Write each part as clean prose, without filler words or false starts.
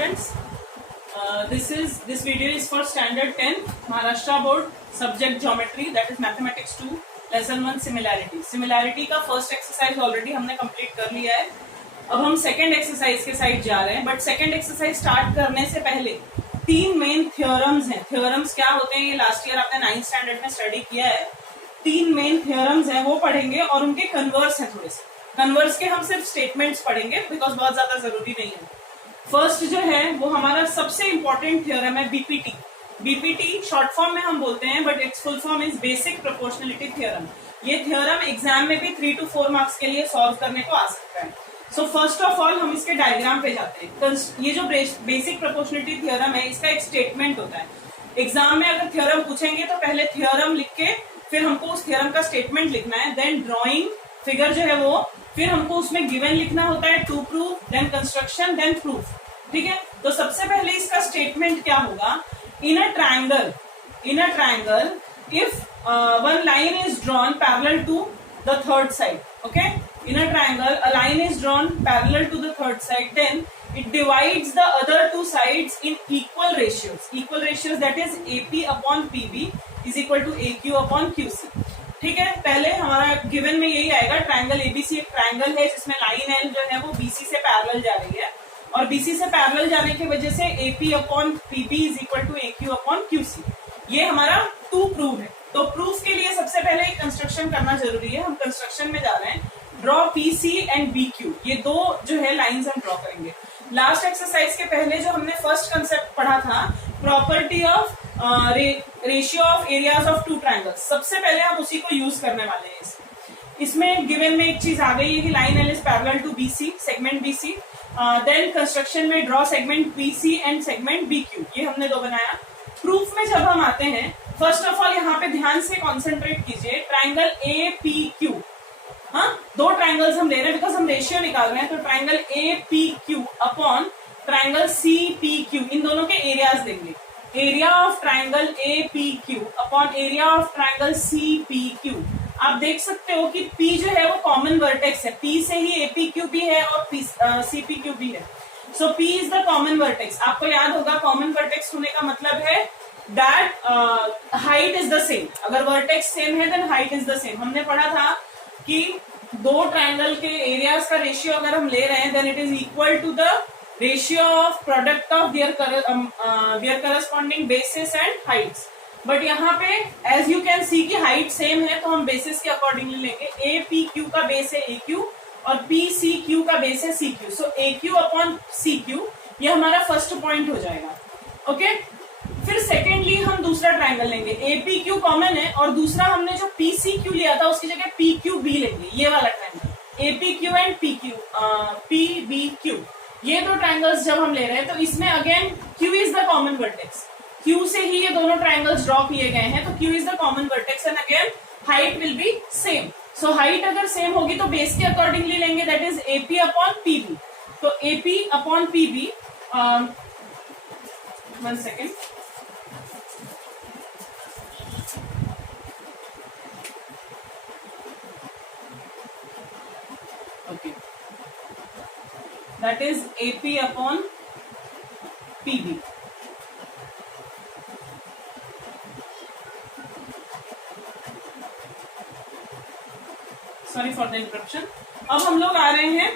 Friends, this video is for standard 10 Maharashtra board subject geometry, that is mathematics 2 lesson 1 similarity का first exercise already हमने complete कर लिया है। अब हम सेकंड एक्सरसाइज के साइड जा रहे हैं, बट सेकंड एक्सरसाइज स्टार्ट करने से पहले तीन मेन थ्योरम्स हैं। थ्योरम्स क्या होते हैं ये लास्ट ईयर आपने 9th स्टैंडर्ड में स्टडी किया है। तीन मेन थ्योरम्स हैं वो पढ़ेंगे और उनके कन्वर्स हैं। थोड़े से कन्वर्स के हम सिर्फ स्टेटमेंट्स पढ़ेंगे बिकॉज बहुत ज्यादा जरूरी नहीं है। फर्स्ट जो है वो हमारा सबसे इंपॉर्टेंट थ्योरम है बीपीटी। बीपीटी शॉर्ट फॉर्म में हम बोलते हैं, but it's full form is basic proportionality theorem. ये थ्योरम एग्जाम में भी 3 to 4 मार्क्स के लिए सॉल्व करने को आ सकता है। सो फर्स्ट ऑफ ऑल हम इसके डायग्राम पे जाते हैं। ये जो बेसिक प्रोपोर्शनलिटी थ्योरम है इसका एक स्टेटमेंट होता है। एग्जाम में अगर थ्योरम पूछेंगे तो पहले थ्योरम लिख के फिर हमको उस थ्योरम का स्टेटमेंट लिखना है, देन ड्रॉइंग फिगर जो है वो, फिर हमको उसमें गिवन लिखना होता है, to proof, then construction, then proof. ठीक है, तो सबसे पहले इसका स्टेटमेंट क्या होगा। In a triangle if one line is drawn parallel to the third side, okay, in a triangle a line is drawn parallel to the third side, then it divides the other two sides in equal ratios, that is AP upon PB is equal to AQ upon QC। ठीक है, पहले हमारा given में यही आएगा। Triangle ABC एक triangle है जिसमें लाइन एल जो है वो बीसी से पैरेलल जा रही है, और बीसी से पैरेलल जाने की वजह से AP upon PB is equal to AQ upon QC। ये हमारा टू प्रूव है। तो प्रूफ के लिए सबसे पहले एक कंस्ट्रक्शन करना जरूरी है। हम कंस्ट्रक्शन में जा रहे हैं। ड्रॉ PC एंड BQ, ये दो जो है लाइंस हम ड्रॉ करेंगे। लास्ट एक्सरसाइज के पहले जो हमने फर्स्ट कंसेप्ट पढ़ा था, property of ratio of areas of two triangles, सबसे पहले हम उसी को यूज करने वाले हैं। इसमें गिवन में एक चीज आ गई है कि line L is parallel to BC, segment BC। Then construction में draw segment PC and segment BQ, ये हमने दो बनाया। प्रूफ में जब हम आते हैं, फर्स्ट ऑफ ऑल यहाँ पे ध्यान से कॉन्सेंट्रेट कीजिए। ट्रायंगल APQ, हाँ, दो ट्रायंगल्स हम ले रहे हैं बिकॉज हम रेशियो निकाल रहे हैं। तो triangle APQ upon triangle CPQ, इन दोनों के एरियाज देंगे। Area of triangle APQ upon area of triangle CPQ। आप देख सकते हो कि P जो है वो कॉमन वर्टेक्स है, P से ही APQ भी है और CPQ भी है। So P is the common vertex. आपको याद होगा कॉमन वर्टेक्स होने का मतलब है that height is the same. अगर वर्टेक्स सेम है then height is the same. हमने पढ़ा था कि दो ट्रायंगल के एरियाज का रेशियो अगर हम ले रहे हैं then it is equal to the ratio of product of their corresponding basis and heights. But यहाँ पे एज यू कैन सी कि हाइट सेम है तो हम बेसिस के अकॉर्डिंगली लेंगे। APQ का बेस है AQ और PCQ का बेस है CQ। सो AQ अपॉन CQ ये हमारा फर्स्ट पॉइंट हो जाएगा। ओके, फिर सेकेंडली हम दूसरा ट्रायंगल लेंगे। APQ कॉमन है और दूसरा हमने जो PCQ लिया था उसकी जगह PQB लेंगे, ये वाला ट्रायंगल। APQ एंड PBQ, ये दो ट्रायंगल्स जब हम ले रहे हैं तो इसमें again Q is the common vertex. Q से ही ये दोनों ट्रायंगल्स ड्रॉ किए गए हैं, तो Q is the common vertex and again height will be same. So height अगर सेम होगी तो बेस के अकॉर्डिंगली लेंगे, that is AP upon PB। तो AP upon PB, 1 second, okay, that is AP upon PB। Sorry for the interruption. अब हम लोग आ रहे हैं,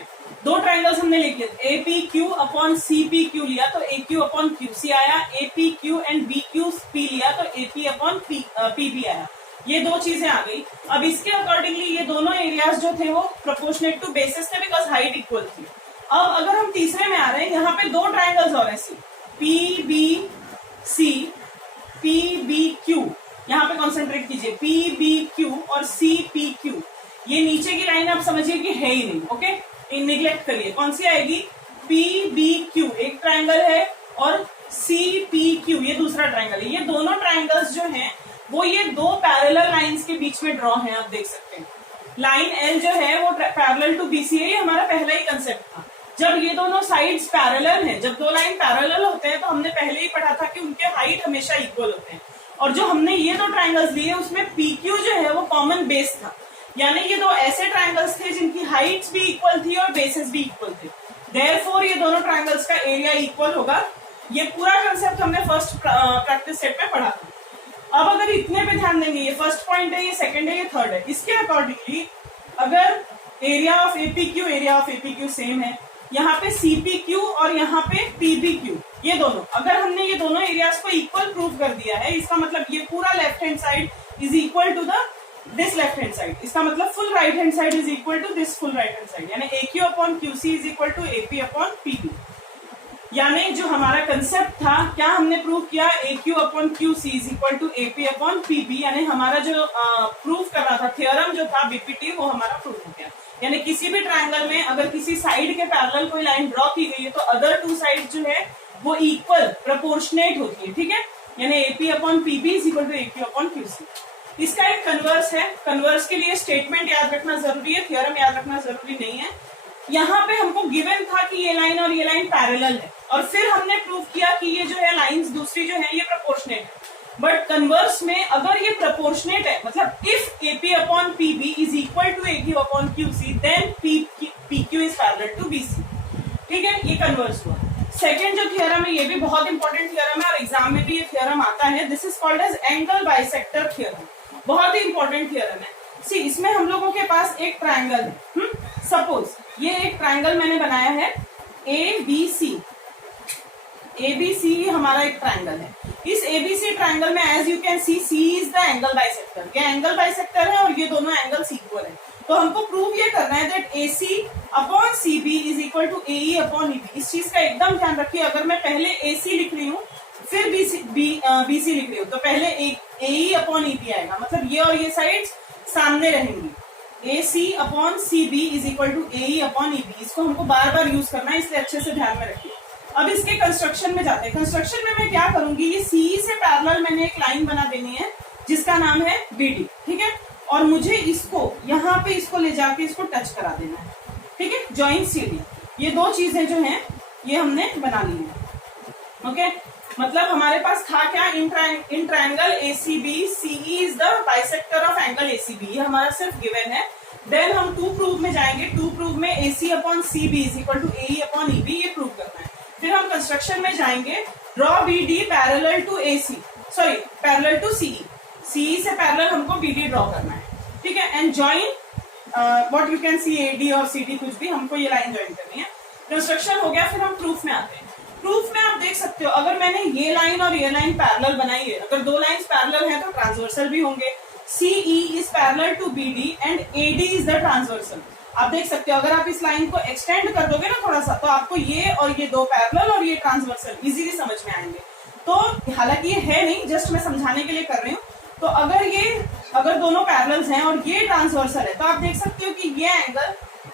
दो ट्रायंगल्स हमने लिखे, APQ अपॉन CPQ लिया तो AQ अपॉन QC आया। APQ एंड BQP लिया तो AP अपॉन PB आया। ये दो चीजें आ गई। अब इसके अकॉर्डिंगली ये दोनों एरियाज जो थे वो प्रोपोर्शनेट टू बेसिस थे बिकॉज हाइट इक्वल थी। अब अगर हम तीसरे में आ रहे हैं, यहाँ पे दो ट्रायंगल्स और हैं, PBC, PBQ। यहाँ पे कॉन्सेंट्रेट कीजिए, PBQ और CPQ। ये नीचे की लाइन आप समझिए कि है ही नहीं, ओके, निग्लेक्ट करिए। कौन सी आएगी? PBQ एक ट्रायंगल है और CPQ ये दूसरा ट्रायंगल है। ये दोनों ट्रायंगल्स जो हैं वो ये दो पैरेलल लाइंस के बीच में ड्रॉ हैं। आप देख सकते हैं लाइन L जो है वो पैरेलल टू BC है। ये हमारा पहला ही कंसेप्ट था। जब ये दोनों साइड्स पैरेलल हैं, जब दो लाइन पैरेलल होते हैं तो हमने पहले ही पढ़ा था कि उनके हाइट हमेशा इक्वल होते हैं। और जो हमने ये दो ट्रायंगल्स लिए उसमें PQ जो है वो कॉमन बेस था, यानी ये दो ऐसे ट्रायंगल्स थे जिनकी हाइट्स भी इक्वल थी और बेसेस भी इक्वल थे। देयरफॉर ये दोनों ट्राइंगल्स का एरिया इक्वल होगा। ये पूरा कंसेप्ट हमने फर्स्ट प्रैक्टिस सेट में पढ़ा था। अब अगर इतने पे ध्यान देंगे, ये फर्स्ट पॉइंट है, ये सेकंड है, ये थर्ड है, इसके अकॉर्डिंगली अगर एरिया ऑफ एपीक्यू सेम है, यहाँ पे सीपीक्यू और यहाँ पे पीबीक्यू, ये दोनों, अगर हमने ये दोनों एरियाज को इक्वल प्रूव कर दिया है, इसका मतलब ये पूरा left hand side is equal to this left hand side, इसका मतलब full right hand side is equal to this full right hand side, यानी AQ upon QC is equal to AP upon PB। यानी जो हमारा concept था, क्या हमने prove किया, AQ upon QC is equal to AP upon PB, यानी हमारा जो प्रूव कर रहा था थ्योरम जो था BPT, वो हमारा प्रूव हो गया। यानी किसी भी ट्रायंगल में अगर किसी साइड के पैरेलल कोई लाइन ड्रॉ की गई है तो अदर टू साइड जो है वो इक्वल प्रोपोर्शनेट होती है, ठीक है। यानी AP upon PB is equal to AQ upon QC। इसका एक कन्वर्स है, कन्वर्स के लिए स्टेटमेंट याद रखना जरूरी है, थ्योरम याद रखना जरूरी नहीं है। यहाँ पे हमको गिवन था कि ये लाइन और ये लाइन पैरेलल है, और फिर हमने प्रूव किया कि ये जो है लाइंस दूसरी जो है ये प्रोपोर्शनेट है। बट कन्वर्स में अगर ये प्रोपोर्शनेट है, मतलब if AP upon PB is equal to AQ upon QC, then PQ is parallel to BC, ठीक है। ये कन्वर्स हुआ। सेकेंड जो थ्योरम है, ये भी बहुत इंपॉर्टेंट थ्योरम है और एग्जाम में भी ये थ्योरम आता है, this is called as angle bisector theorem. बहुत ही इंपॉर्टेंट थ्योरम है। सी, इसमें हम लोगों के पास एक ट्रायंगल है, सपोज ये एक ट्रायंगल मैंने बनाया है ABC हमारा एक ट्रायंगल है। इस ABC ट्रायंगल में as you can see, C is the angle bisector, ये एंगल बाइसेक्टर है और ये दोनों एंगल्स इक्वल है। तो हमको प्रूव ये करना है that AC upon CB is equal to AE upon EB। इस चीज का एकदम ध्यान रखिए, अगर मैं पहले AC लिख रही हूँ फिर BC लिख रही हूँ तो पहले AE अपॉन EB आएगा, मतलब ये और ये साइड्स सामने रहेंगी। AC upon CB is equal to AE upon EB, इसको हमको बार बार यूज करना है, इसलिए अच्छे से ध्यान में रखिए। अब इसके कंस्ट्रक्शन में जाते हैं। कंस्ट्रक्शन में मैं क्या करूंगी, ये CE से पैरेलल मैंने एक लाइन बना देनी है जिसका नाम है BD, ठीक है। और मुझे इसको यहाँ पे इसको ले जाके इसको टच करा देना है, ठीक है, जॉइन CD। ये दो चीजें जो हैं ये हमने बना ली है, ओके। मतलब हमारे पास था क्या, in triangle ACB CE is the bisector of angle ACB, ये हमारा सिर्फ गिवन है। देन हम टू प्रूव में जाएंगे, टू प्रूव में AC upon CB is equal to AE upon EB, ये प्रूव करना है। फिर हम कंस्ट्रक्शन में जाएंगे, draw BD parallel to AC, sorry parallel to CE, CE से पैरेलल हमको BD ड्रॉ करना है, ठीक है। And join what you can see AD और CD, कुछ भी हमको ये लाइन ज्वाइन करनी है। कंस्ट्रक्शन हो गया, फिर हम प्रूफ में आते हैं। प्रूफ में आप देख सकते हो, अगर मैंने ये लाइन और ये लाइन पैरेलल बनाई है, अगर दो लाइंस पैरेलल हैं तो ट्रांसवर्सल भी होंगे। CE is parallel to BD and AD is the transversal. आप देख सकते हो, अगर आप इस लाइन को एक्सटेंड कर दोगे ना थोड़ा सा, तो आपको ये और ये दो पैरेलल और ये ट्रांसवर्सल इजीली समझ में आएंगे। तो हालांकि ये है नहीं, जस्ट मैं समझाने के लिए कर रही हूँ। तो अगर दोनों पैरेलल्स हैं और ये ट्रांसवर्सल है, तो आप देख सकते हो कि ये एंगल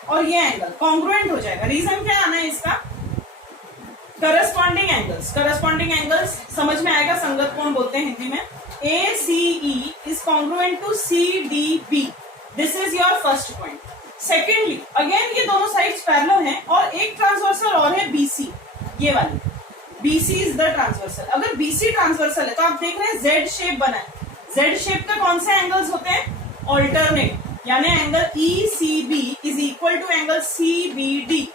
और ये एंगल कॉन्ग्रुएंट हो जाएगा। रीजन क्या आना है इसका, करस्पॉन्डिंग एंगल्स समझ में आएगा, संगत कोण बोलते हैं हिंदी में। ACE is congruent to CDB, this is your first point. Secondly, again ये दोनों साइड्स पैरेलल हैं और एक ट्रांसवर्सल और है BC, ये वाली BC इज द ट्रांसवर्सल। अगर BC ट्रांसवर्सल है तो आप देख रहे हैं Z शेप बना है। Z शेप का कौन से एंगल्स होते हैं, ऑल्टरनेट, यानी angle ECB is equal to angle CBD।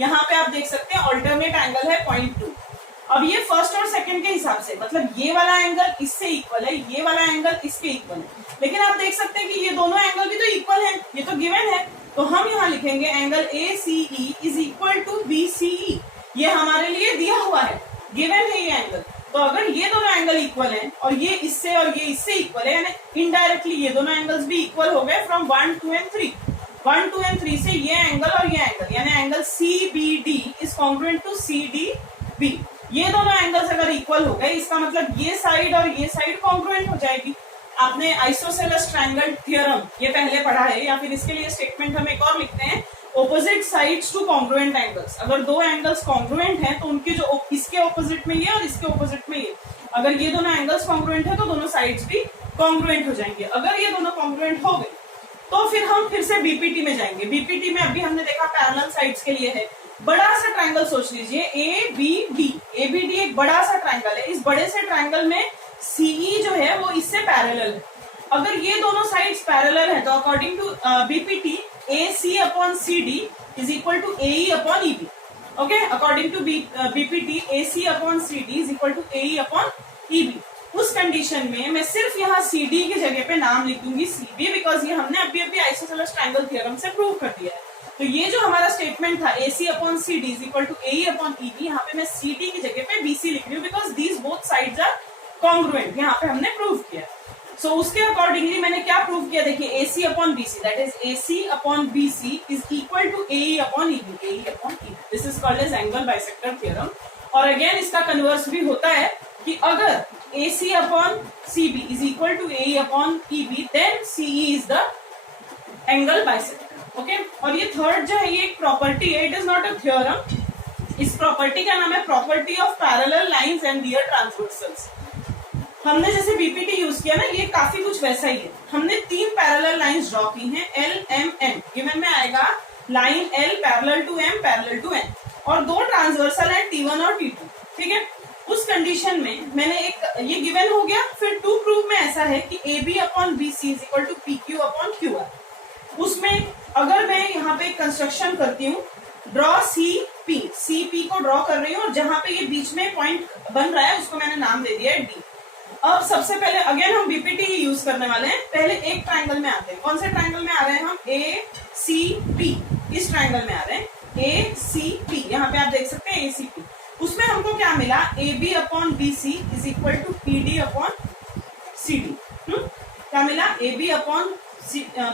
यहाँ पे आप देख सकते हैं ऑल्टरनेट एंगल है 0.2। अब ये फर्स्ट और सेकंड के हिसाब से, मतलब ये वाला एंगल इससे इक्वल है, ये वाला एंगल इसके इक्वल है, लेकिन आप देख सकते हैं कि ये दोनों एंगल भी तो इक्वल हैं, ये तो गिवन है। तो हम यहाँ लिखेंगे angle ACE is equal to BCE, ये हमारे लिए दिया हुआ है, गिवन है ये एंगल। तो अगर ये दोनों एंगल इक्वल हैं और ये इससे और ये इससे इक्वल है, यानी इनडायरेक्टली ये दोनों एंगल्स भी इक्वल हो गए फ्रॉम 1, 2 एंड 3। 1, 2 एंड 3 से ये एंगल और ये एंगल, यानी angle CBD is congruent to CDB। ये दोनों एंगल्स अगर इक्वल हो गए, इसका मतलब ये साइड और ये साइड कॉन्ग्रुएंट हो जाएगी। आपने आइसोसेलेस ट्रायंगल थ्योरम ये पहले पढ़ा है, या फिर इसके लिए स्टेटमेंट हम एक और लिखते हैं, opposite sides two congruent angles. अगर दो एंगल्स कॉन्ग्रुएंट हैं तो उनके जो इसके ऑपोजिट में ये और इसके ऑपोजिट में ये, अगर ये दोनों एंगल्स कॉन्ग्रुएंट है तो दोनों साइड्स भी कॉन्ग्रुएंट हो जाएंगे। अगर ये दोनों कॉन्ग्रुएंट हो गए तो फिर हम फिर से BPT में जाएंगे। BPT में अभी हमने देखा पैरेलल साइड्स के लिए है। बड़ा सा ट्रायंगल सोच लीजिए, ABD। ABD एक बड़ा सा ट्रायंगल है। इस बड़े से ट्रायंगल में CE जो है वो इससे पैरेलल है। अगर ये दोनों साइड्स पैरेलल है तो according to BPT AC upon CD is equal to AE upon EB। Okay, according to BPT AC upon CD is equal to AE upon EB। उस कंडीशन में मैं सिर्फ यहाँ CD की जगह पे नाम लिख दूंगी CB, बिकॉज ये हमने अभी अभी आइसोसेलेस ट्रायंगल थ्योरम से प्रूव कर दिया है। तो ये जो हमारा स्टेटमेंट था AC upon CD is equal to AE upon EB, यहाँ पे मैं CD की जगह पे BC लिख रही हूँ, because these both sides are congruent, यहाँ पे हमने प्रूव किया। सो उसके अकॉर्डिंगली मैंने क्या प्रूव किया, देखिए AC upon BC, that is AC upon BC is equal to AE upon EB, AE upon EB। This is called as angle bisector theorem. और अगेन इसका कन्वर्स भी होता है कि अगर AC upon CB is equal to AE upon EB, then CE is the angle bisector. Okay, और ये third जो है ये एक प्रॉपर्टी है, it is not a theorem. इस प्रॉपर्टी का नाम है property of parallel lines and their transversals. हमने जैसे बीपीटी यूज किया ना, ये काफी कुछ वैसा ही है। हमने 3 पैरेलल लाइंस ड्रॉ की हैं, L, M, N। गिवन में आएगा line L parallel to M parallel to N, और 2 ट्रांसवर्सल है T1 और T2। ठीक है, उस कंडीशन में मैंने एक ये गिवन हो गया। फिर 2 प्रूफ में ऐसा है कि AB upon BC is equal to PQ upon QR। उसमें अगर मैं यहाँ पे कंस्ट्रक्शन करती हूँ, ड्रॉ CP को ड्रॉ कर रही हूँ, और जहां पे ये बीच में पॉइंट बन रहा है उसको मैंने नाम दे दिया है D। अब सबसे पहले अगेन हम बीपीटी यूज करने वाले हैं। पहले एक ट्रायंगल में आते हैं। कौन से ट्रायंगल में आ रहे हैं हम? ACP, इस ट्रायंगल में आ रहे हैं ACP। यहाँ पे आप देख सकते हैं ACP। उसमें हमको क्या मिला, AB upon BC is equal to PD upon CD। क्या मिला? AB upon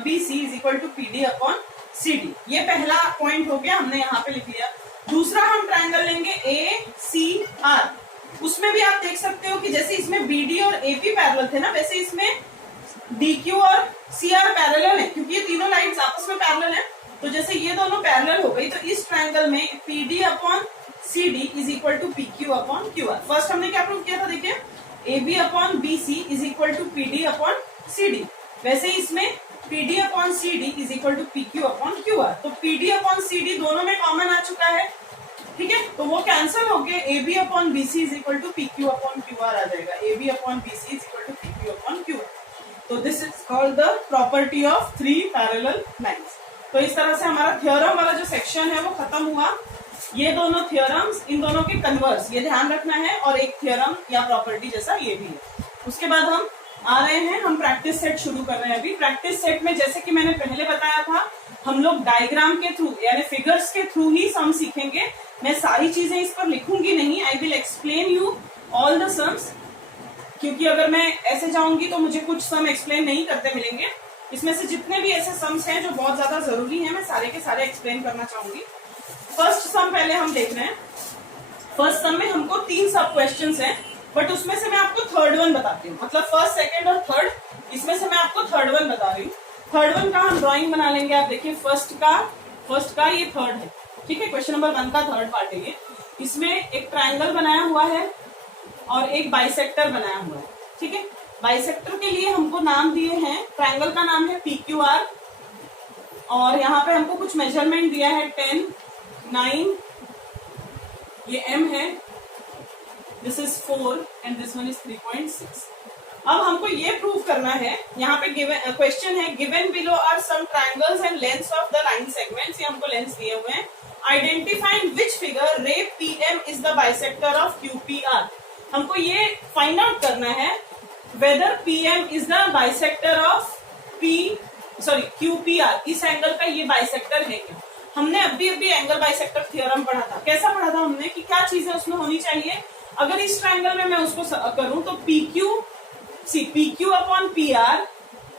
BC is equal to PD upon CD। ये पहला पॉइंट हो गया, हमने यहाँ पे लिख लिया। दूसरा हम ट्रायंगल लेंगे ACR। उसमें भी आप देख सकते हो कि जैसे इसमें BD और AP पैरेलल थे ना, वैसे इसमें DQ और CR पैरेलल है, क्योंकि ये तीनों लाइन्स आपस में पैरेलल है। तो जैसे ये दोनों पैरेलल हो गई, तो इस ट्रायंगल में PD upon CD is equal to PQ upon QR। First हमने क्या प्रूव किया था, देखिए AB upon BC is equal to PD upon CD। वैसे इसमें PD upon CD is equal to PQ upon QR। तो PD अपॉन CD दोनों में कॉमन आ चुका है। ठीक है, तो वो कैंसिल होके AB upon BC is equal to PQ upon QR आ जाएगा। AB upon BC is equal to PQ upon QR। तो this is called the property of 3 parallel lines. तो इस तरह से हमारा थ्योरम वाला जो सेक्शन है वो खत्म हुआ। ये दोनों थ्योरम्स, इन दोनों के कन्वर्स, ये ध्यान रखना है, और एक थ्योरम या प्रॉपर्टी जैसा ये भी है। उसके बाद हम आ रहे हैं, हम प्रैक्टिस सेट शुरू कर रहे हैं अभी। प्रैक्टिस सेट में जैसे कि मैंने पहले बताया था, हम लोग डायग्राम के थ्रू यानी फिगर्स के थ्रू ही सम सीखेंगे। मैं सारी चीजें इस पर लिखूंगी नहीं, I will explain you all the sums, क्योंकि अगर मैं ऐसे जाऊंगी तो मुझे कुछ सम एक्सप्लेन नहीं करते मिलेंगे। इसमें से जितने भी ऐसे सम्स हैं जो बहुत ज्यादा जरूरी हैं, मैं सारे के सारे एक्सप्लेन करना चाहूंगी। फर्स्ट सम पहले हम देख रहे हैं। फर्स्ट सम में हमको 3 सब क्वेश्चंस हैं, बट उसमें से मैं आपको थर्ड वन बताती हूँ। मतलब फर्स्ट, सेकंड और थर्ड, इसमें से मैं आपको थर्ड वन बता रही हूँ। थर्ड वन का हम ड्राइंग बना लेंगे। आप देखिए फर्स्ट का ये थर्ड है। ठीक है, क्वेश्चन नंबर 1 का थर्ड पार्ट है ये। इसमें एक ट्रायंगल बनाया हुआ है और एक बाइसेक्टर बनाया हुआ है। ठीक है, बाइसेक्टर के लिए हमको नाम दिए हैं, ट्रायंगल का नाम है PQR, और यहाँ पे हमको कुछ मेजरमेंट दिया है 10, 9, ये M है, this is 4 and this one is 3.6। अब हमको ये प्रूव करना है, यहाँ पे गिवन क्वेश्चन है, given below are some triangles and lengths of the line segments. ये हमको लेंथ्स दिए हुए हैं। Identifying which figure ray PM is the bisector of QPR। हमको ये फाइंड आउट करना है whether PM is the bisector of QPR। इस एंगल का ये बाइसेक्टर है क्या? हमने अभी एंगल बाइसेक्टर थ्योरम पढ़ा था। कैसा पढ़ा था हमने कि क्या चीजें उसमें होनी चाहिए? अगर इस ट्रायंगल में मैं उसको करूं तो PQ upon PR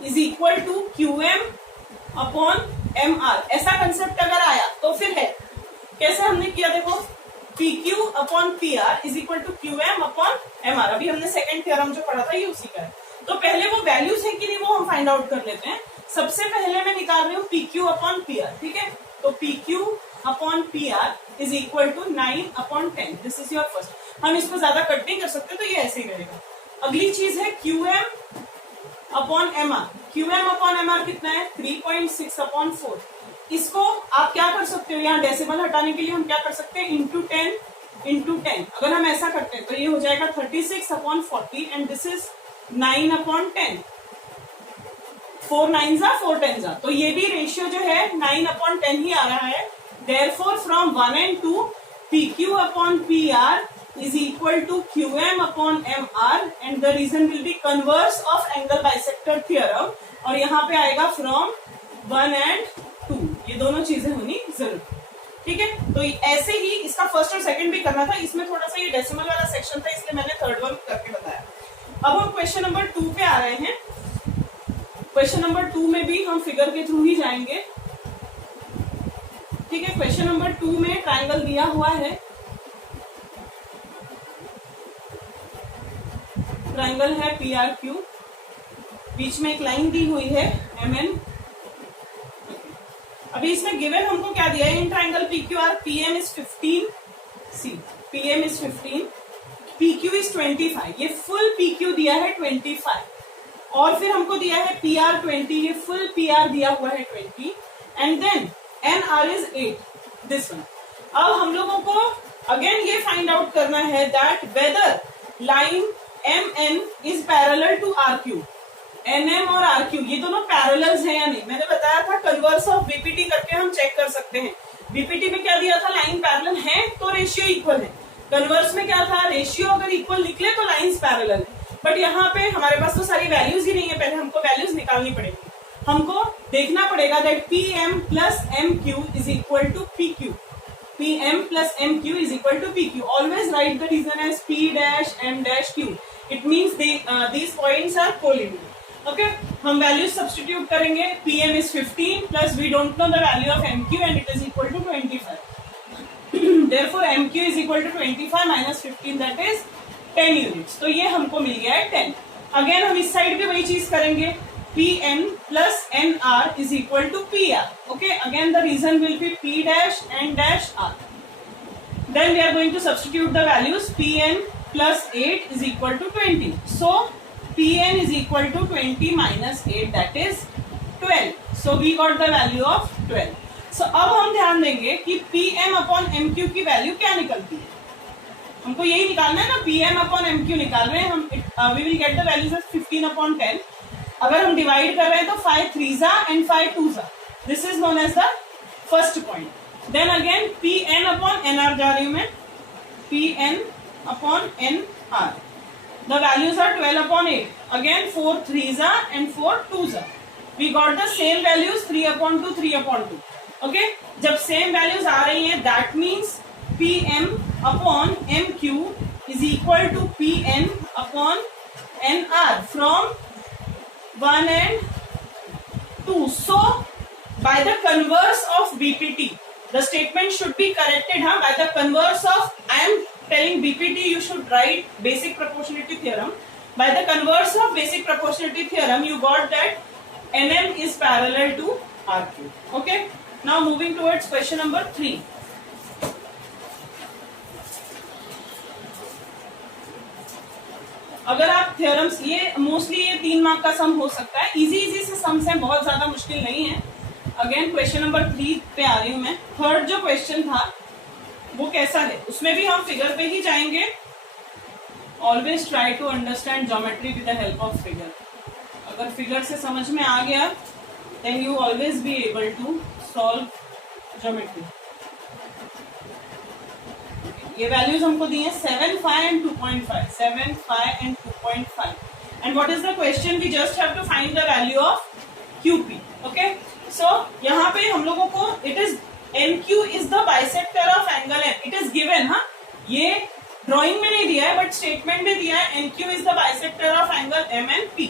is equal to QM upon MR। ऐसा कंसेप्ट अगर आया तो फिर है। कैसे हमने किया देखो, PQ upon PR is equal to QM upon MR। अभी हमने सेकंड थ्योरम जो पढ़ा था ये उसी का है। तो पहले वो वैल्यूज है कि नहीं वो हम फाइंड आउट कर लेते हैं। सबसे पहले मैं निकाल रही हूँ PQ अपॉन PR। ठीक है, तो PQ upon PR is equal to 9 upon 10। This is your first. हम इसको ज्यादा कट नहीं कर सकते, तो ये ऐसे ही रहेगा। अगली चीज है QM upon MR। QM upon MR कितना है? 3.6 अपॉन 4। इसको आप क्या कर सकते हो, यहाँ डेसिमल हटाने के लिए हम क्या कर सकते हैं, इंटू 10। अगर हम ऐसा करते हैं तो ये हो जाएगा 36 upon 40 and this is 9 upon 10। 4 9 जा 4 10 जा, तो ये भी रेशियो जो है 9 अपॉन 10 ही आ रहा है। Therefore from 1 and 2 PQ upon PR is equal to QM upon MR and the reason will be converse of angle bisector theorem और यहाँ पे आएगा from 1 and 2, ये दोनों चीजें होनी जरूर, ठीक है। तो ऐसे ही इसका फर्स्ट और सेकंड भी करना था, इसमें थोड़ा सा ये डेसिमल वाला सेक्शन था इसलिए मैंने थर्ड वन करके बताया। अब हम क्वेश्चन नंबर 2 पे आ रहे हैं। क्वेश्चन नंबर 2 में भी हम फिगर के थ्रू ही जाएंगे, ठीक है। क्वेश्चन नंबर 2 में ट्रायंगल दिया हुआ है, ट्रायंगल है PRQ, बीच में एक लाइन दी हुई है MN। अभी इसमें गिवन हमको क्या दिया है, in triangle PQR PM is 15, see PM is 15, PQ is 25, ये फुल PQ दिया है 25, और फिर हमको दिया है PR 20, ये फुल PR दिया हुआ है 20, and then NR is 8, this one. अब हम लोगों को अगेन ये फाइंड आउट करना है that whether line MN is parallel to RQ, NM और RQ ये दोनों पैरेलल्स हैं या नहीं। मैंने बताया था कन्वर्स ऑफ BPT करके हम चेक कर सकते हैं। BPT में क्या दिया था, लाइन पैरेलल है तो रेशियो इक्वल है, कन्वर्स में क्या था, रेशियो अगर इक्वल निकले तो लाइंस पैरेलल है। बट यहाँ पे हमारे पास तो सारी वैल्यूज ही नहीं है, पहले हमको वैल्यूज निकालनी पड़ेगी। हमको देखना पड़ेगा that PM plus MQ is equal to PQ, PM plus MQ is equal to PQ। Always write the reason as P dash M dash Q, it means these points are collinear. Okay, हम values substitute करेंगे। PM is 15 plus we don't know the value of MQ and it is equal to 25। therefore MQ is equal to 25 minus 15, that is 10 units. तो ये हमको मिल गया है 10। Again हम इस side पे वही चीज करेंगे, PN plus NR is equal to PR. Okay, again the reason will be P dash N dash R. Then we are going to substitute the values. PN plus 8 is equal to 20. So PN is equal to 20 minus 8, that is 12. So we got the value of 12. So अब हम ध्यान देंगे कि PM upon MQ की value क्या निकलती है। हमको यही निकालना है ना, PM upon MQ निकाल रहे हैं हम। we will get the values as 15 upon 10. अगर हम डिवाइड कर रहे हैं तो 5 3s and 5 2s, this is known as the first point. Then again PN upon NR जा रही हूं मैं, PN upon NR, the values are 12 upon 8, again 4 3s and 4 2s, we got the same values 3 upon 2 3 upon 2। okay, जब same values आ रही हैं that means PM upon MQ is equal to PN upon NR from 1 and 2. So by the converse of BPT, the statement should be corrected. By the converse of, I am telling BPT, you should write basic proportionality theorem. By the converse of basic proportionality theorem, you got that NM is parallel to RQ. Okay. Now moving towards question number 3. अगर आप theorems, ये mostly ये 3 mark का सम हो सकता है, easy से sums हैं, बहुत ज्यादा मुश्किल नहीं है। अगेन क्वेश्चन नंबर 3 पे आ रही हूं मैं। थर्ड जो क्वेश्चन था वो कैसा है, उसमें भी हम फिगर पे ही जाएंगे। Always try to understand geometry with the help of figure. अगर फिगर से समझ में आ गया then you always be able to solve geometry. ये वैल्यूज हमको दी है 7 5 and 2.5, 7 5 and 2.5, and what is the question, we just have to find the value of QP. okay, so यहाँ पे हम लोगों को it is MQ is the bisector of angle M, it is given। हाँ, ये ड्राइंग में नहीं दिया है बट स्टेटमेंट में दिया है MQ is the bisector of angle M and P।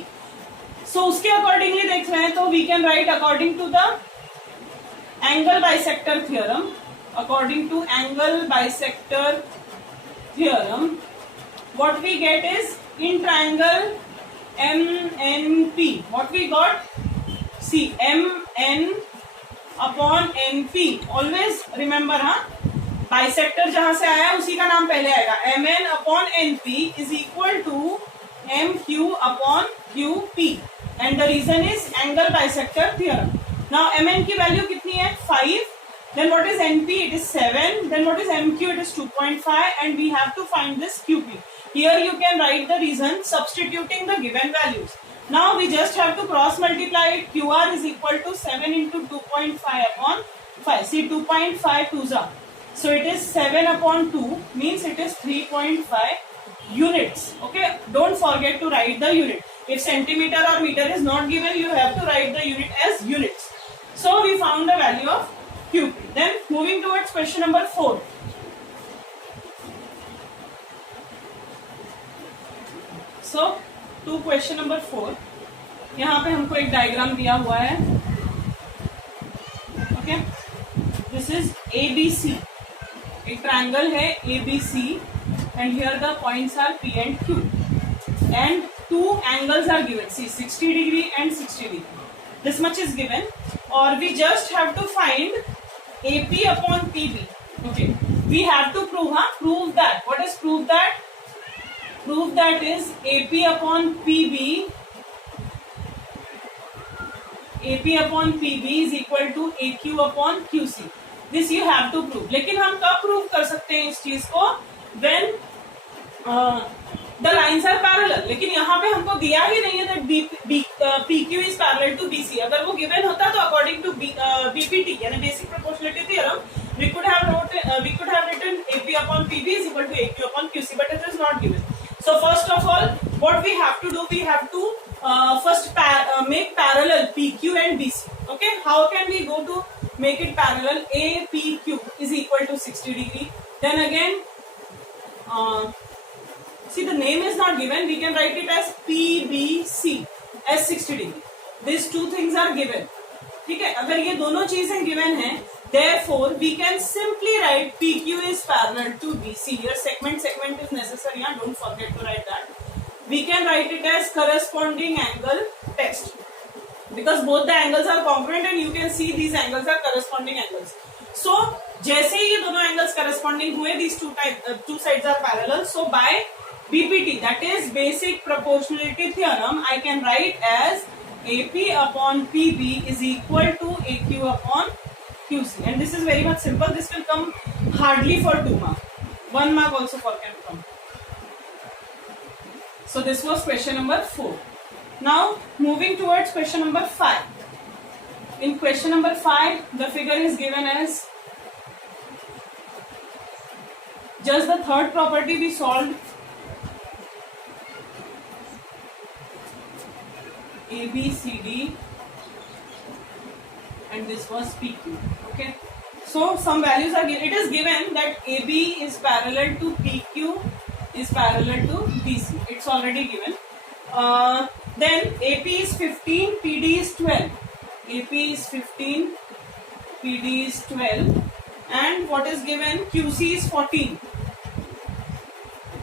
so उसके अकॉर्डिंगली देख रहे हैं तो we can write according to the angle bisector theorem, according to angle bisector theorem, what we get is in triangle MNP, what we got, see MN upon NP, always remember, हाँ, bisector जहां से आया उसी का नाम पहले आएगा। MN upon NP is equal to MQ upon QP, and the reason is angle bisector theorem। now MN की वैल्यू कितनी है, 5, then what is NP, it is 7, then what is MQ, it is 2.5, and we have to find this QP। here you can write the reason substituting the given values। now we just have to cross multiply it, QR is equal to 7 into 2.5 upon 5, see 2.5 2s are So it is 7 upon 2 means it is 3.5 units. Okay, don't forget to write the unit. If centimeter or meter is not given, you have to write the unit as units. So we found the value of Q. Then moving towards question number 4. So to question number 4. यहाँ पे हमको एक diagram दिया हुआ है. Okay, this is ABC. एक triangle है ABC and here the points are P and Q and two angles are given. See, 60 degree and 60 degree. This much is given, or we just have to find AP upon PB. Okay, we have to prove, prove that. What is prove that? Prove that is AP upon PB. AP upon PB is equal to AQ upon QC. This you have to prove. लेकिन हम कब prove कर सकते हैं इस चीज को? When the lines are parallel. लेकिन यहाँ पे हमको दिया ही नहीं है that PQ is parallel to BC. अगर वो given होता तो according to BPT यानी basic proportionality theorem, we could have written AP upon PB is equal to AQ upon QC, but it is not given. So first of all, what we have to do, we have to first make parallel PQ and BC. Okay, how can we go to make it parallel? APQ is equal to 60 degree. Then again, see the name is not given. We can write it as PBC as 60 degree. These two things are given. ठीक है, अगर ये दोनों चीजें given हैं, therefore we can simply write PQ is parallel to BC. Here segment is necessary. Don't forget to write that. We can write it as corresponding angle test because both the angles are congruent and you can see these angles are corresponding angles. So जैसे ही ये दोनों angles corresponding हुए, these two sides are parallel. So by BPT, that is basic proportionality theorem, I can write as AP upon PB is equal to AQ upon QC, and this is very much simple. This will come hardly for 2 marks. 1 mark also for can come. So this was question number 4. Now moving towards question number 5. In question number 5, the figure is given as just the third property we solved. A, B, C, D, and this was PQ. Okay. So some values are given. It is given that AB is parallel to PQ is parallel to BC. It's already given. Then AP is 15, PD is 12. AP is 15, PD is 12, and what is given? QC is 14.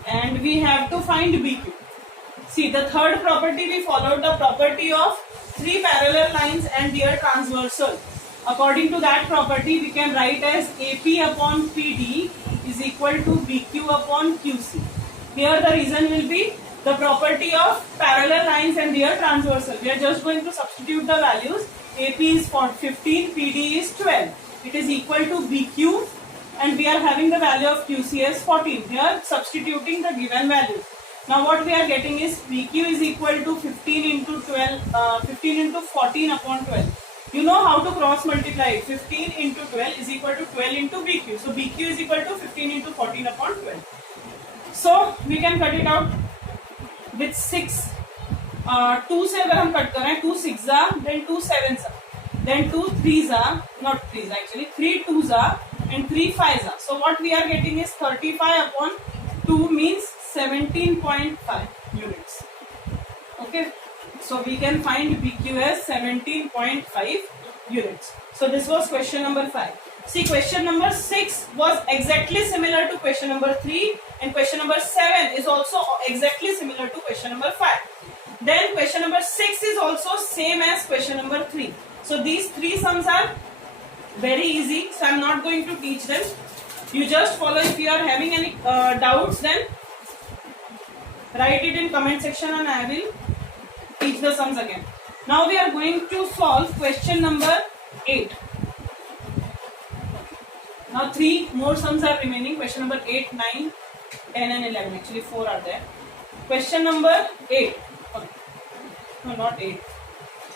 And we have to find BQ. See, the third property, we followed the property of 3 parallel lines and their transversal. According to that property, we can write as AP upon PD is equal to BQ upon QC. Here the reason will be the property of parallel lines and their transversal. We are just going to substitute the values. AP is 15, PD is 12. It is equal to BQ, and we are having the value of QC as 14. Here substituting the given values. Now what we are getting is PQ is equal to 15 into 14 upon 12. You know how to cross multiply it. 15 into 12 is equal to 12 into BQ. So BQ is equal to 15 into 14 upon 12. So we can cut it out with 6. 2 से अगर हम cut करें, 2 6 then 2 7 then 2 3 not 3 actually 3 2 and 3 5 So what we are getting is 35 upon 2 means 17.5 units. Okay, so we can find BQ as 17.5 units. So this was question number 5. See, question number 6 was exactly similar to question number 3, and question number 7 is also exactly similar to question number 5. Then question number 6 is also same as question number 3. So these 3 sums are very easy, so I am not going to teach them. You just follow. If you are having any doubts, then write it in comment section and I will teach the sums again. Now we are going to solve question number 8. Now 3 more sums are remaining. Question number 8, 9, 10 and 11. Actually 4 are there. Question number 8. Okay. No, not 8.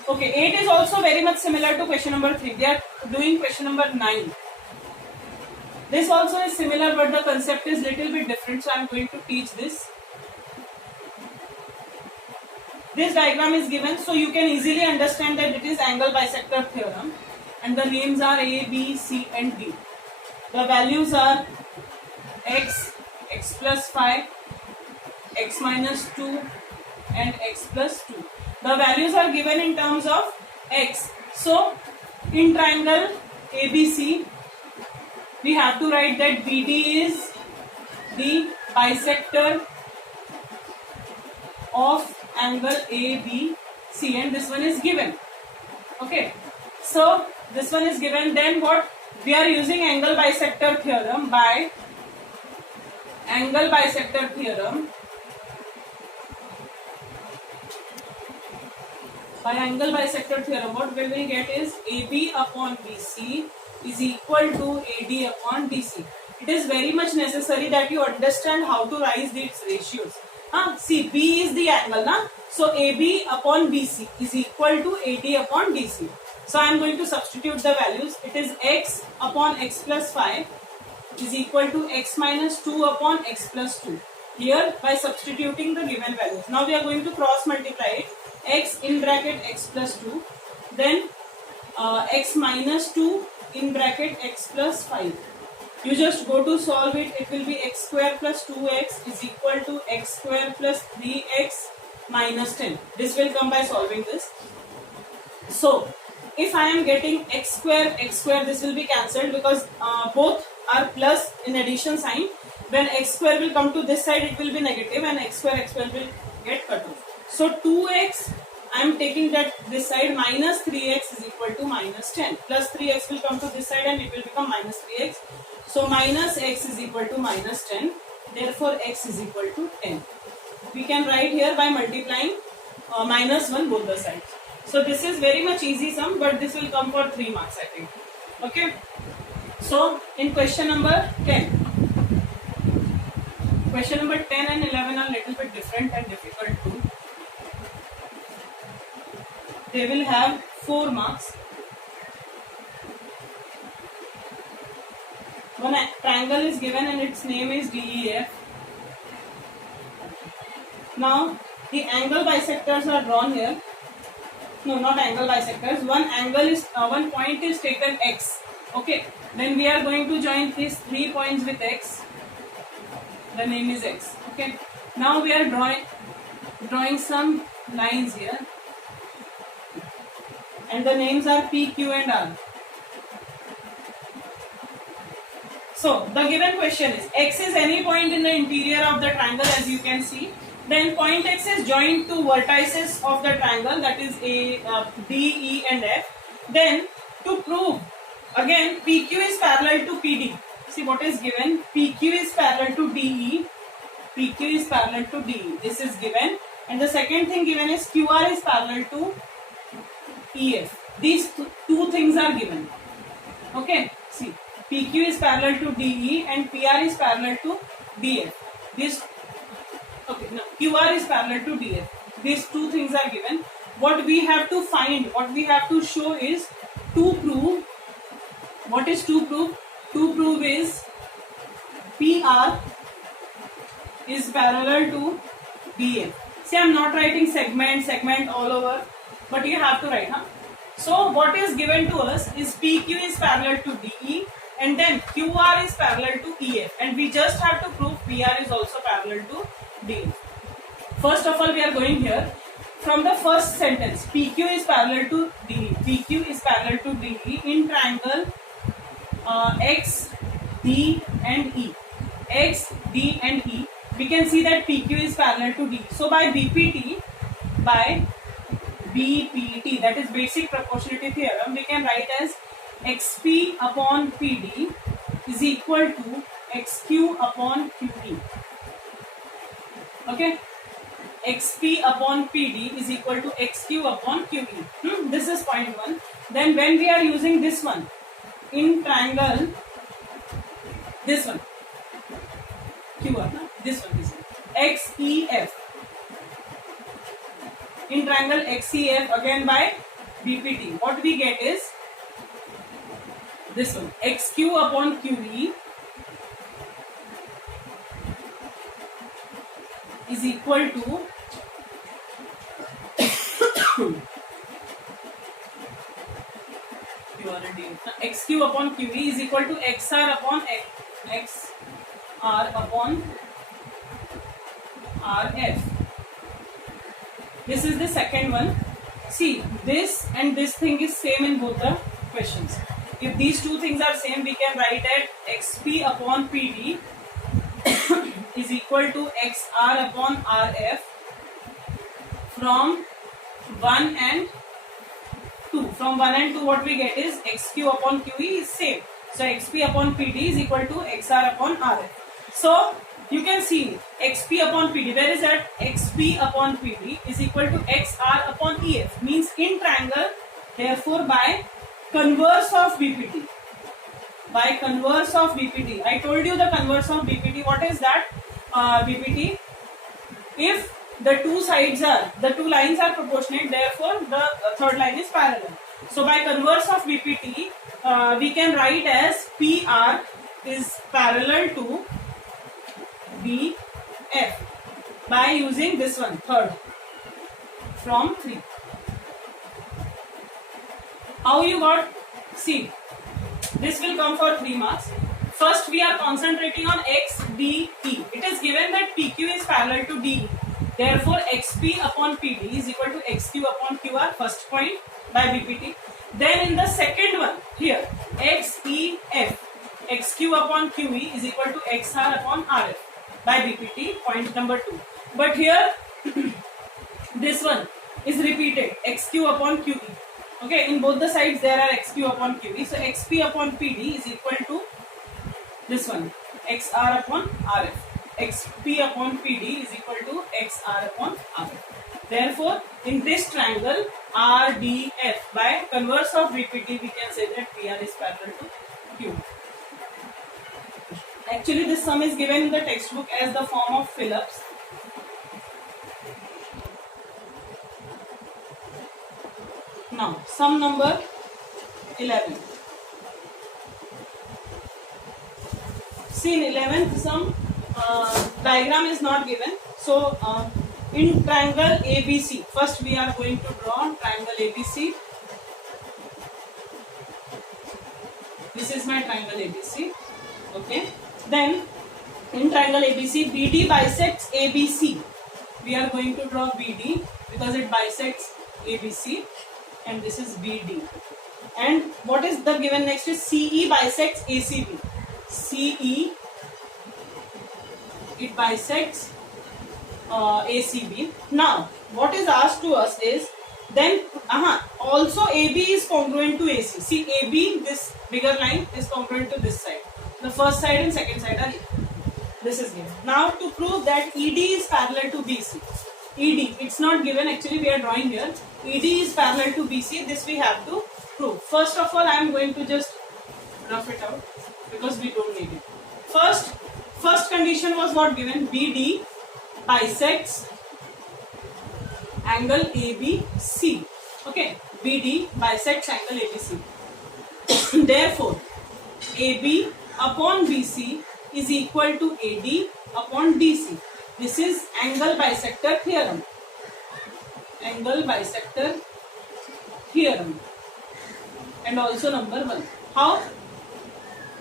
Okay, 8 is also very much similar to question number 3. They are doing question number 9. This also is similar, but the concept is little bit different, so I am going to teach this. This diagram is given, so you can easily understand that it is angle bisector theorem, and the names are A, B, C and D. The values are x, x plus 5, x minus 2 and x plus 2. The values are given in terms of x. So in triangle ABC, we have to write that BD is the bisector of angle ABC, and this one is given. Okay, so this one is given. Then what? We are using angle bisector theorem. By angle bisector theorem, what we will get is AB upon BC is equal to AD upon DC. It is very much necessary that you understand how to write these ratios. See, B is the angle, na? So AB upon BC is equal to AD upon DC. So I am going to substitute the values. It is x upon x plus 5 is equal to x minus 2 upon x plus 2. Here by substituting the given values. Now we are going to cross multiply it. X in bracket x plus 2. Then x minus 2 in bracket x plus 5. You just go to solve it. It will be x square plus 2x is equal to x square plus 3x minus 10. This will come by solving this. So if I am getting x square, this will be cancelled because both are plus in addition sign. When x square will come to this side, it will be negative, and x square will get cut off. So 2x, I am taking that this side, minus 3x is equal to minus 10. Plus 3x will come to this side and it will become minus 3x. So minus x is equal to minus 10. Therefore x is equal to 10. We can write here by multiplying minus 1 both the sides. So this is very much easy sum, but this will come for 3 marks, I think. Okay. So in question number 10. Question number 10 and 11 are a little bit different and difficult too. They will have 4 marks. One triangle is given and its name is DEF. Now the angle bisectors are drawn here. No, not angle bisectors. One point is taken x. Okay. Then we are going to join these 3 points with x. The name is x. Okay. Now we are drawing some lines here, and the names are P, Q, and R. So the given question is x is any point in the interior of the triangle, as you can see. Then point x is joined to vertices of the triangle, that is D, E and F. Then to prove, again PQ is parallel to PD. See what is given, PQ is parallel to DE, PQ is parallel to DE. This is given. And the second thing given is QR is parallel to EF. These two things are given. Okay, see, PQ is parallel to DE and PR is parallel to DF. QR is parallel to DF. These two things are given. What we have to find, what we have to show is to prove. What is to prove? To prove is PR is parallel to DF. See, I am not writing segment all over, but you have to write. So what is given to us is PQ is parallel to DE and then QR is parallel to EF, and we just have to prove PR is also parallel to DF. First of all, we are going here from the first sentence. PQ is parallel to DE. PQ is parallel to DE in triangle X, D and E. X, D and E. We can see that PQ is parallel to D. So by BPT, that is basic proportionality theorem, we can write as XP upon PD is equal to XQ upon QE. Okay, XP upon PD is equal to XQ upon QE. This is point 1. Then when we are using this one in triangle, this one QR, this one XEF, in triangle XEF, again by BPT, what we get is this one, XQ upon QE is equal to xq upon qe is equal to xr upon xr upon rf. This is the second one. See, this and this thing is same in both the questions. If these two things are same, we can write it xp upon pd is equal to xr upon rf from 1 and 2. From 1 and 2 what we get is xq upon qe is same. So xp upon pd is equal to xr upon rf. So you can see xp upon pd, where is that? Xp upon pd is equal to xr upon ef, means in triangle. Therefore by converse of bpt, by converse of bpt, I told you the converse of bpt. What is that? Bpt, if the two sides are, the two lines are proportionate, therefore the third line is parallel. So by converse of bpt, we can write as pr is parallel to bf by using this one, third from 3. How you got? See, this will come for 3 marks. First we are concentrating on x, d, e. It is given that pq is parallel to de. Therefore xp upon pd is equal to xq upon qr, first point by bpt. Then in the second one here, xef, xq upon qe is equal to xr upon rf by bpt, point number 2. But here this one is repeated, xq upon qe. Okay, in both the sides there are xq upon qe. So xp upon pd is equal to this one, xr upon rf. xp upon pd is equal to xr upon rf. Therefore in this triangle rdf, by converse of bpt, we can say that pr is parallel to q. Actually this sum is given in the textbook as the form of fill-ups. Now sum number 11. See, in 11th sum diagram is not given. So in triangle ABC, first we are going to draw triangle ABC. This is my triangle ABC. Okay. Then in triangle ABC, BD bisects ABC. We are going to draw BD because it bisects ABC, and this is BD. And what is the given next is CE bisects ACB. CE, it bisects ACB. Now what is asked to us is then also AB is congruent to AC. See, AB, this bigger line, is congruent to this side. The first side and second side are equal. This is given. Now to prove that ED is parallel to BC. ED, it's not given, actually we are drawing here. ED is parallel to BC. This we have to prove. First of all, I am going to just rough it out because we don't need it. First condition was what given? BD bisects angle ABC. Okay, BD bisects angle ABC. Therefore, AB upon BC is equal to AD upon DC. This is angle bisector theorem. Angle bisector theorem. And also number 1. How?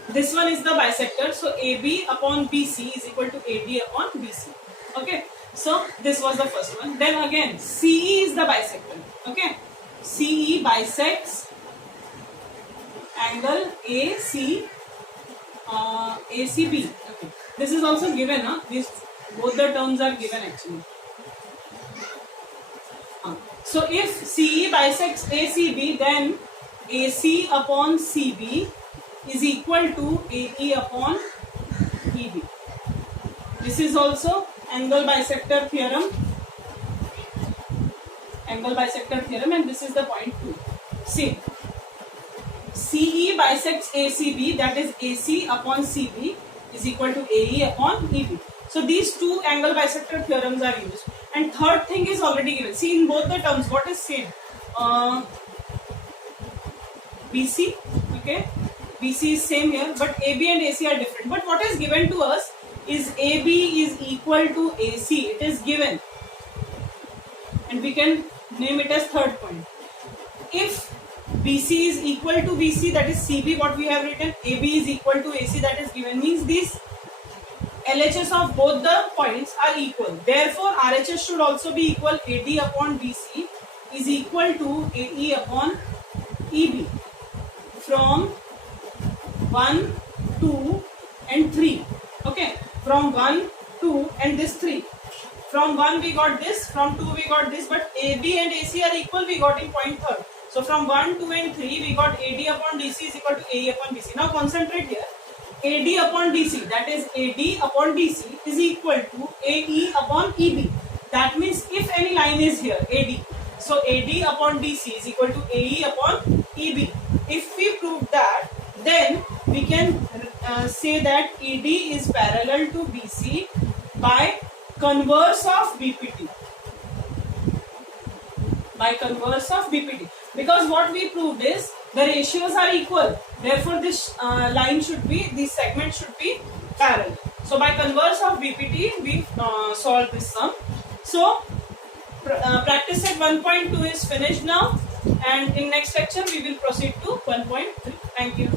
This one is the bisector. So AB upon BC is equal to AD upon BC. Okay. So this was the first one. Then again CE is the bisector. Okay. CE bisects angle AC ACB. Okay. This is also given. These both the terms are given actually. So if CE bisects ACB, then AC upon CB is equal to AE upon EB. This is also angle bisector theorem. Angle bisector theorem, and this is the point 2. See, CE bisects ACB, that is AC upon CB is equal to AE upon EB. So these two angle bisector theorems are used. And third thing is already given. See, in both the terms, what is same? BC, okay? BC is same here, but AB and AC are different. But what is given to us? is AB is equal to AC. It is given, and we can name it as third point. If BC is equal to BC, that is CB, what we have written, AB is equal to AC, that is given, means these LHS of both the points are equal. Therefore, RHS should also be equal. AD upon BC is equal to AE upon EB from 1, 2 and 3. Okay, from 1, 2 and this 3. From 1 we got this, from 2 we got this, but AB and AC are equal, we got in point third. So from 1, 2 and 3 we got AD upon DC is equal to AE upon BC. Now concentrate here. AD upon DC, that is AD upon DC is equal to AE upon EB. That means if any line is here, AD, so AD upon DC is equal to AE upon EB. If we prove that, then we can say that ED is parallel to BC by converse of BPT. By converse of BPT. Because what we proved is the ratios are equal. Therefore, this line should be, this segment should be parallel. So, by converse of BPT, we solved this sum. So, practice set 1.2 is finished now, and in next section we will proceed to 1.3. Thank you.